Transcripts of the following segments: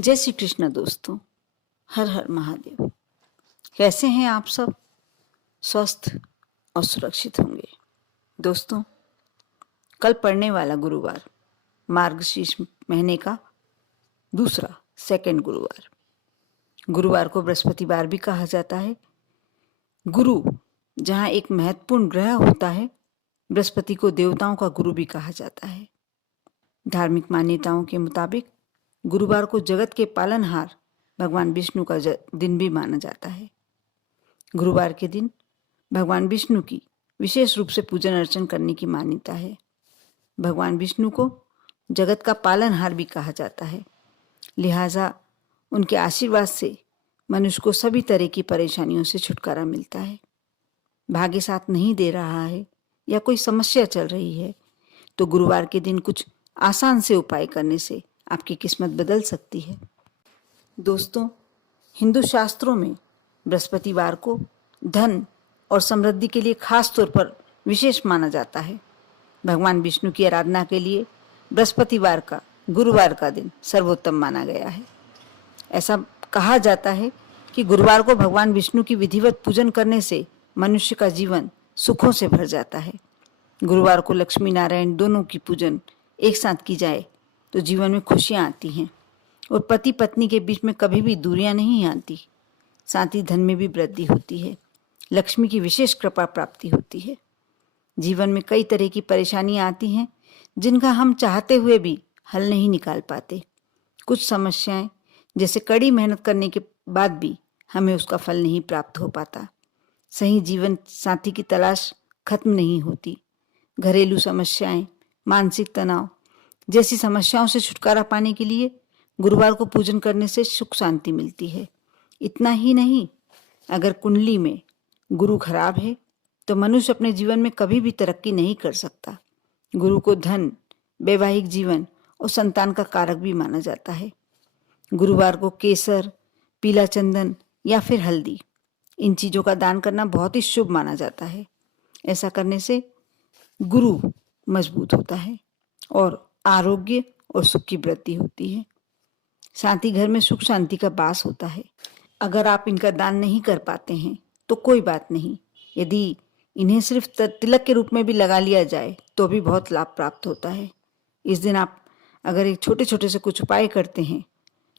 जय श्री कृष्ण दोस्तों। हर हर महादेव। कैसे हैं आप सब? स्वस्थ और सुरक्षित होंगे। दोस्तों, कल पड़ने वाला गुरुवार मार्गशीर्ष महीने का दूसरा सेकंड गुरुवार को बृहस्पतिवार भी कहा जाता है। गुरु जहाँ एक महत्वपूर्ण ग्रह होता है, बृहस्पति को देवताओं का गुरु भी कहा जाता है। धार्मिक मान्यताओं के मुताबिक गुरुवार को जगत के पालनहार भगवान विष्णु का दिन भी माना जाता है। गुरुवार के दिन भगवान विष्णु की विशेष रूप से पूजन अर्चन करने की मान्यता है। भगवान विष्णु को जगत का पालनहार भी कहा जाता है, लिहाजा उनके आशीर्वाद से मनुष्य को सभी तरह की परेशानियों से छुटकारा मिलता है। भाग्य साथ नहीं दे रहा है या कोई समस्या चल रही है तो गुरुवार के दिन कुछ आसान से उपाय करने से आपकी किस्मत बदल सकती है। दोस्तों, हिंदू शास्त्रों में बृहस्पतिवार को धन और समृद्धि के लिए खास तौर पर विशेष माना जाता है। भगवान विष्णु की आराधना के लिए बृहस्पतिवार का गुरुवार का दिन सर्वोत्तम माना गया है। ऐसा कहा जाता है कि गुरुवार को भगवान विष्णु की विधिवत पूजन करने से मनुष्य का जीवन सुखों से भर जाता है। गुरुवार को लक्ष्मी नारायण दोनों की पूजन एक साथ की जाए तो जीवन में खुशियां आती हैं और पति पत्नी के बीच में कभी भी दूरियां नहीं आती। साथ ही धन में भी वृद्धि होती है, लक्ष्मी की विशेष कृपा प्राप्ति होती है। जीवन में कई तरह की परेशानियां आती हैं जिनका हम चाहते हुए भी हल नहीं निकाल पाते। कुछ समस्याएं जैसे कड़ी मेहनत करने के बाद भी हमें उसका फल नहीं प्राप्त हो पाता। सही जीवन साथी की तलाश खत्म नहीं होती। घरेलू समस्याएं, मानसिक तनाव जैसी समस्याओं से छुटकारा पाने के लिए गुरुवार को पूजन करने से सुख शांति मिलती है। इतना ही नहीं, अगर कुंडली में गुरु खराब है तो मनुष्य अपने जीवन में कभी भी तरक्की नहीं कर सकता। गुरु को धन, वैवाहिक जीवन और संतान का कारक भी माना जाता है। गुरुवार को केसर, पीला चंदन या फिर हल्दी, इन चीज़ों का दान करना बहुत ही शुभ माना जाता है। ऐसा करने से गुरु मजबूत होता है और आरोग्य और सुख की वृद्धि होती है। साथ ही घर में सुख शांति का वास होता है। अगर आप इनका दान नहीं कर पाते हैं तो कोई बात नहीं, यदि इन्हें सिर्फ तिलक के रूप में भी लगा लिया जाए तो भी बहुत लाभ प्राप्त होता है। इस दिन आप अगर एक छोटे छोटे से कुछ उपाय करते हैं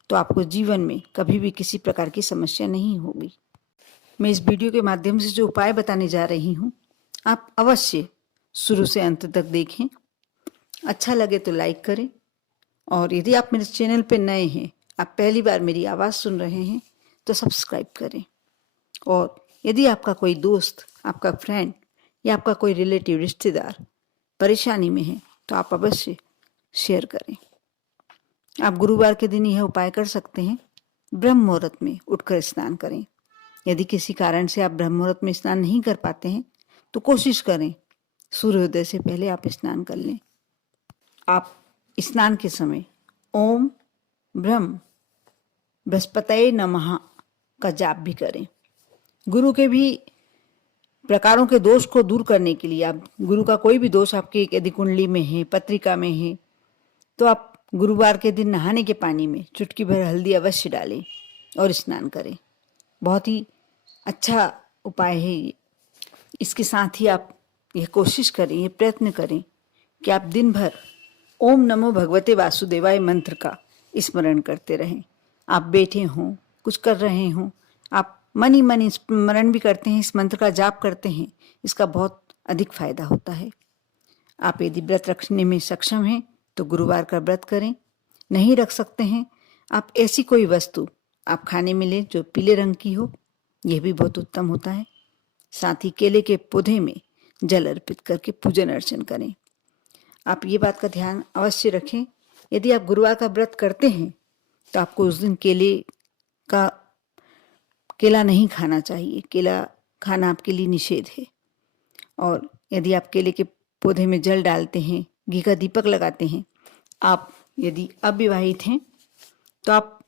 तो आपको जीवन में कभी भी किसी प्रकार की समस्या नहीं होगी। मैं इस वीडियो के माध्यम से जो उपाय बताने जा रही हूँ, आप अवश्य शुरू से अंत तक देखें। अच्छा लगे तो लाइक करें और यदि आप मेरे चैनल पर नए हैं, आप पहली बार मेरी आवाज़ सुन रहे हैं तो सब्सक्राइब करें। और यदि आपका कोई दोस्त, आपका फ्रेंड या आपका कोई रिलेटिव, रिश्तेदार परेशानी में है तो आप अवश्य शेयर करें। आप गुरुवार के दिन यह उपाय कर सकते हैं। ब्रह्म मुहूर्त में उठकर स्नान करें। यदि किसी कारण से आप ब्रह्म मुहूर्त में स्नान नहीं कर पाते हैं तो कोशिश करें सूर्योदय से पहले आप स्नान कर लें। आप स्नान के समय ओम ब्रह्म बृहस्पतये नमः का जाप भी करें। गुरु के भी प्रकारों के दोष को दूर करने के लिए आप गुरु का कोई भी दोष आपकी यदि कुंडली में है, पत्रिका में है, तो आप गुरुवार के दिन नहाने के पानी में चुटकी भर हल्दी अवश्य डालें और स्नान करें। बहुत ही अच्छा उपाय है ये। इसके साथ ही आप यह कोशिश करें, ये प्रयत्न करें कि आप दिन भर ओम नमो भगवते वासुदेवाय मंत्र का स्मरण करते रहें। आप बैठे हों, कुछ कर रहे हों, आप मन ही मन स्मरण भी करते हैं, इस मंत्र का जाप करते हैं, इसका बहुत अधिक फायदा होता है। आप यदि व्रत रखने में सक्षम हैं तो गुरुवार का व्रत करें। नहीं रख सकते हैं, आप ऐसी कोई वस्तु आप खाने में लें जो पीले रंग की हो, यह भी बहुत उत्तम होता है। साथ ही केले के पौधे में जल अर्पित करके पूजन अर्चन करें। आप ये बात का ध्यान अवश्य रखें, यदि आप गुरुवार का व्रत करते हैं तो आपको उस दिन केला नहीं खाना चाहिए। केला खाना आपके लिए निषेध है। और यदि आप केले के पौधे में जल डालते हैं, घी का दीपक लगाते हैं, आप यदि अविवाहित हैं तो आप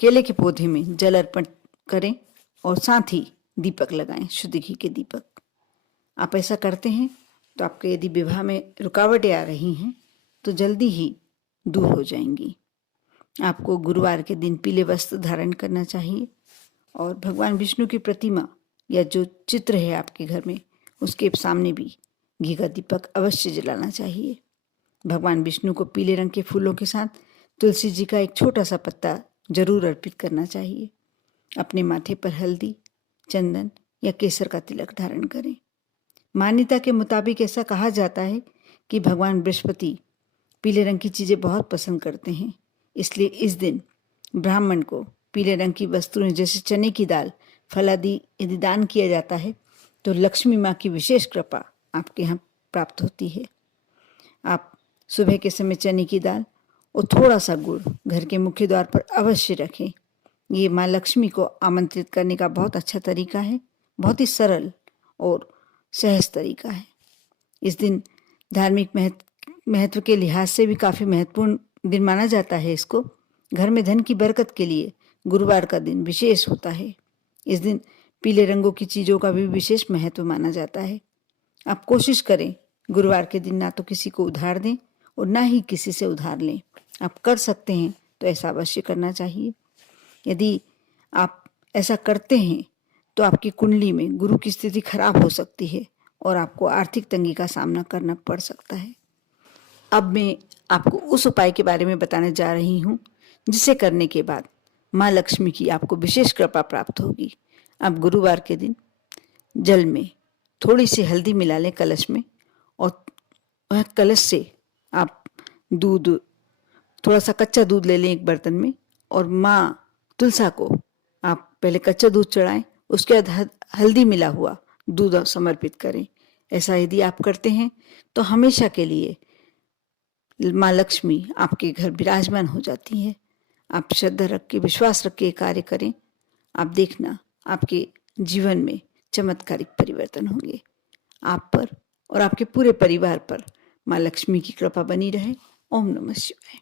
केले के पौधे में जल अर्पण करें और साथ ही दीपक लगाएं, शुद्ध घी के दीपक। आप ऐसा करते हैं तो आपके यदि विवाह में रुकावटें आ रही हैं तो जल्दी ही दूर हो जाएंगी। आपको गुरुवार के दिन पीले वस्त्र धारण करना चाहिए और भगवान विष्णु की प्रतिमा या जो चित्र है आपके घर में उसके सामने भी घी का दीपक अवश्य जलाना चाहिए। भगवान विष्णु को पीले रंग के फूलों के साथ तुलसी जी का एक छोटा सा पत्ता जरूर अर्पित करना चाहिए। अपने माथे पर हल्दी, चंदन या केसर का तिलक धारण करें। मान्यता के मुताबिक ऐसा कहा जाता है कि भगवान बृहस्पति पीले रंग की चीज़ें बहुत पसंद करते हैं, इसलिए इस दिन ब्राह्मण को पीले रंग की वस्तुएं जैसे चने की दाल, फल आदि यदि दान किया जाता है तो लक्ष्मी माँ की विशेष कृपा आपके यहाँ प्राप्त होती है। आप सुबह के समय चने की दाल और थोड़ा सा गुड़ घर के मुख्य द्वार पर अवश्य रखें। ये माँ लक्ष्मी को आमंत्रित करने का बहुत अच्छा तरीका है, बहुत ही सरल और सहज तरीका है। इस दिन धार्मिक महत्व के लिहाज से भी काफ़ी महत्वपूर्ण दिन माना जाता है इसको। घर में धन की बरकत के लिए गुरुवार का दिन विशेष होता है। इस दिन पीले रंगों की चीज़ों का भी विशेष महत्व माना जाता है। आप कोशिश करें गुरुवार के दिन ना तो किसी को उधार दें और ना ही किसी से उधार लें। आप कर सकते हैं तो ऐसा अवश्य करना चाहिए। यदि आप ऐसा करते हैं तो आपकी कुंडली में गुरु की स्थिति खराब हो सकती है और आपको आर्थिक तंगी का सामना करना पड़ सकता है। अब मैं आपको उस उपाय के बारे में बताने जा रही हूँ जिसे करने के बाद माँ लक्ष्मी की आपको विशेष कृपा प्राप्त होगी। आप गुरुवार के दिन जल में थोड़ी सी हल्दी मिला लें कलश में और वह कलश से आप दूध, थोड़ा सा कच्चा दूध ले लें एक बर्तन में और माँ तुलसा को आप पहले कच्चा दूध चढ़ाएं, उसके बाद हल्दी मिला हुआ दूध समर्पित करें। ऐसा यदि आप करते हैं तो हमेशा के लिए माँ लक्ष्मी आपके घर विराजमान हो जाती है। आप श्रद्धा रख के, विश्वास रख के कार्य करें, आप देखना आपके जीवन में चमत्कारिक परिवर्तन होंगे। आप पर और आपके पूरे परिवार पर माँ लक्ष्मी की कृपा बनी रहे। ओम नमः शिवाय।